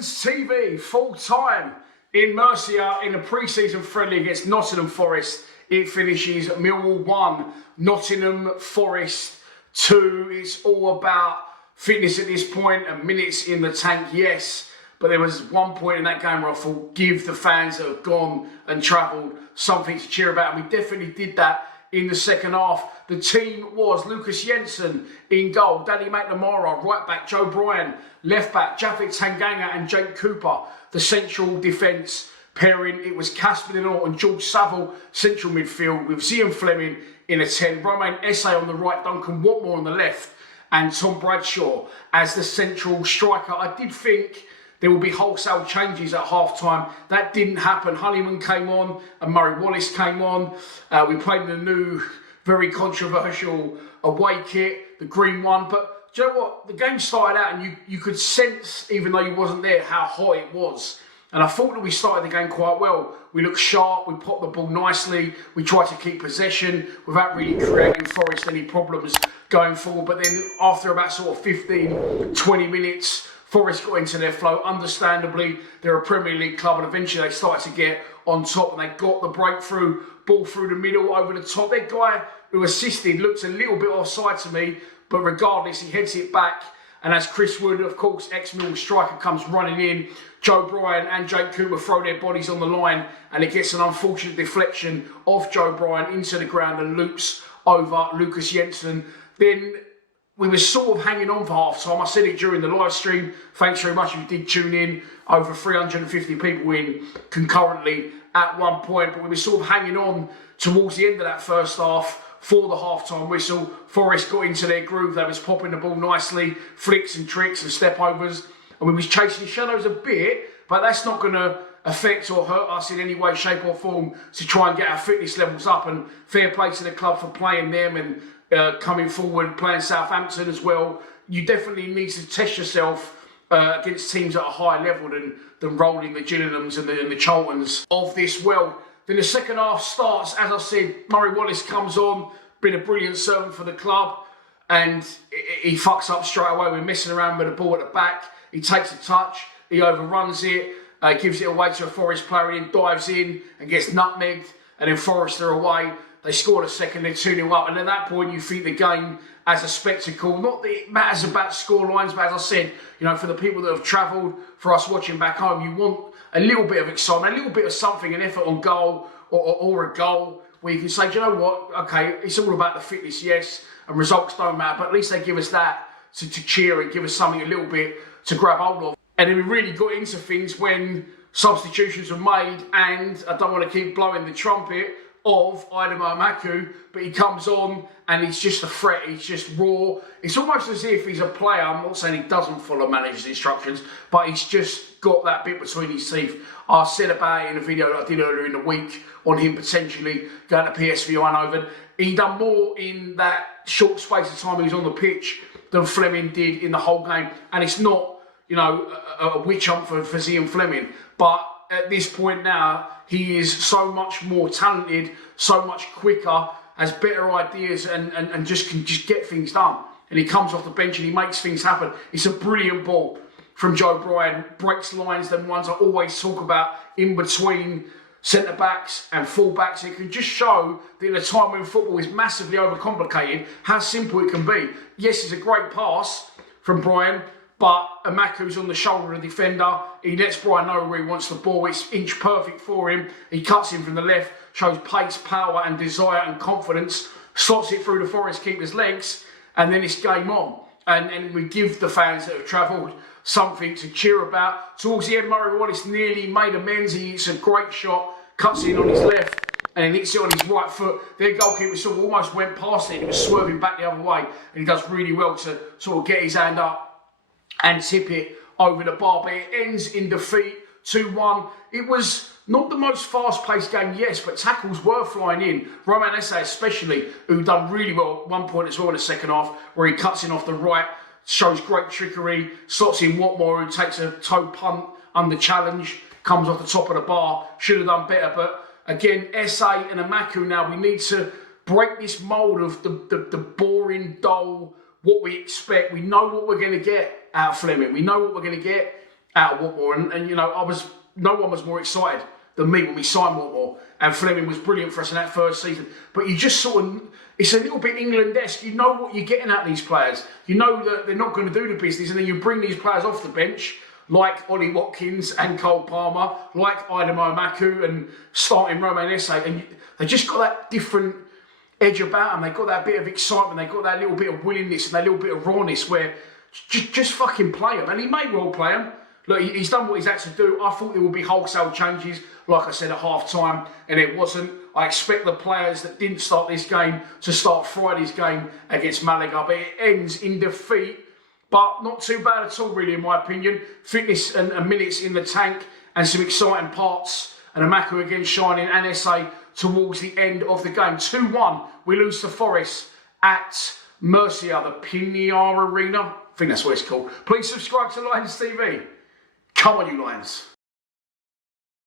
Lions TV, full time in Mercia in a pre-season friendly against Nottingham Forest. It finishes Millwall 1, Nottingham Forest 2. It's all about fitness at this point and minutes in the tank, yes. But there was one point in that game where I thought, give the fans that have gone and travelled something to cheer about. And we definitely did that in the second half. The team was Lucas Jensen in goal, Danny McNamara, right back, Joe Bryan, left back, Japhet Tanganga and Jake Cooper, the central defence pairing. It was Casper Linor and George Saville, central midfield, with Zian Fleming in a 10, Romain Esse on the right, Duncan Watmore on the left, and Tom Bradshaw as the central striker. I did think there will be wholesale changes at half-time. That didn't happen. Honeyman came on and Murray Wallace came on. We played in the new, very controversial away kit, the green one. But do you know what? The game started out and you could sense, even though you wasn't there, how hot it was. And I thought that we started the game quite well. We looked sharp, we popped the ball nicely, we tried to keep possession without really creating Forest any problems going forward. But then after about sort of 15, 20 minutes, Forest got into their flow. Understandably, they're a Premier League club and eventually they started to get on top and they got the breakthrough, ball through the middle, over the top. Their guy who assisted looked a little bit offside to me, but regardless, he heads it back. And as Chris Wood, of course, ex-Millwall striker, comes running in, Joe Bryan and Jake Cooper throw their bodies on the line and it gets an unfortunate deflection off Joe Bryan into the ground and loops over Lucas Jensen. Then we were sort of hanging on for half-time. I said it during the live stream. Thanks very much if you did tune in. Over 350 people in concurrently at one point. But we were sort of hanging on towards the end of that first half for the half-time whistle. Forest got into their groove. They was popping the ball nicely, flicks and tricks and step-overs. And we was chasing shadows a bit, but that's not going to affect or hurt us in any way, shape or form to try and get our fitness levels up. And fair play to the club for playing them and coming forward, playing Southampton as well. You definitely need to test yourself against teams at a higher level than rolling the Gillinghams and the Charltons of this world. Then the second half starts, as I said, Murray Wallace comes on, been a brilliant servant for the club, and he fucks up straight away. We're messing around with the ball at the back. He takes a touch, he overruns it, gives it away to a Forest player, and then dives in and gets nutmegged, and then Forest are away. They scored a second, they're 2-0 up, and at that point you think the game as a spectacle. Not that it matters about score lines, but as I said, you know, for the people that have travelled, for us watching back home, you want a little bit of excitement, a little bit of something, an effort on goal or a goal where you can say, do you know what, okay, it's all about the fitness, yes, and results don't matter, but at least they give us that to cheer and give us something a little bit to grab hold of. And then we really got into things when substitutions were made, and I don't want to keep blowing the trumpet of Idemo Maku, but he comes on and he's just a threat, he's just raw. It's almost as if he's a player. I'm not saying he doesn't follow manager's instructions, but he's just got that bit between his teeth. I said about it in a video that I did earlier in the week on him potentially going to PSV Eindhoven. He done more in that short space of time he was on the pitch than Fleming did in the whole game. And it's not, you know, a witch hunt for Zian Fleming, but at this point now, he is so much more talented, so much quicker, has better ideas and just can just get things done. And he comes off the bench and he makes things happen. It's a brilliant ball from Joe Bryan, breaks lines, them ones I always talk about in between centre-backs and full-backs. It can just show that in a time when football is massively overcomplicated, how simple it can be. Yes, it's a great pass from Bryan, but Amaku's on the shoulder of the defender. He lets Bryan know where he wants the ball. It's inch perfect for him. He cuts in from the left, shows pace, power and desire and confidence, slots it through the Forest keeper's legs, and then it's game on. And we give the fans that have travelled something to cheer about. Towards the end, Murray Wallace nearly made amends. He hits a great shot, cuts in on his left, and then hits it on his right foot. Their goalkeeper sort of almost went past it. He was swerving back the other way, and he does really well to sort of get his hand up and tip it over the bar, but it ends in defeat, 2-1. It was not the most fast-paced game, yes, but tackles were flying in. Romain Esse especially, who done really well at one point as well in the second half, where he cuts in off the right, shows great trickery, slots in Watmore, who takes a toe punt under challenge, comes off the top of the bar, should have done better. But again, Esse and Amaku now, we need to break this mould of the boring, dull, what we expect. We know what we're going to get out of Fleming. We know what we're going to get out of Watmore, and you know, no one was more excited than me when we signed Millwall, and Fleming was brilliant for us in that first season. But you just sort of, it's a little bit England-esque. You know what you're getting at these players. You know that they're not going to do the business, and then you bring these players off the bench, like Ollie Watkins and Cole Palmer, like Idemo Maku, and starting Romain Esse, and they just got that different edge about them. They got that bit of excitement. They got that little bit of willingness and that little bit of rawness where just fucking play them. And he may well play them. Look, he's done what he's had to do. I thought there would be wholesale changes, like I said, at half-time, and it wasn't. I expect the players that didn't start this game to start Friday's game against Malaga, but it ends in defeat. But not too bad at all, really, in my opinion. Fitness and minutes in the tank and some exciting parts. And Amaku again shining, and Esse towards the end of the game. 2-1, we lose to Forest at Murcia, the Pinar Arena. I think that's what it's called. Please subscribe to Lions TV. Come on, you Lions.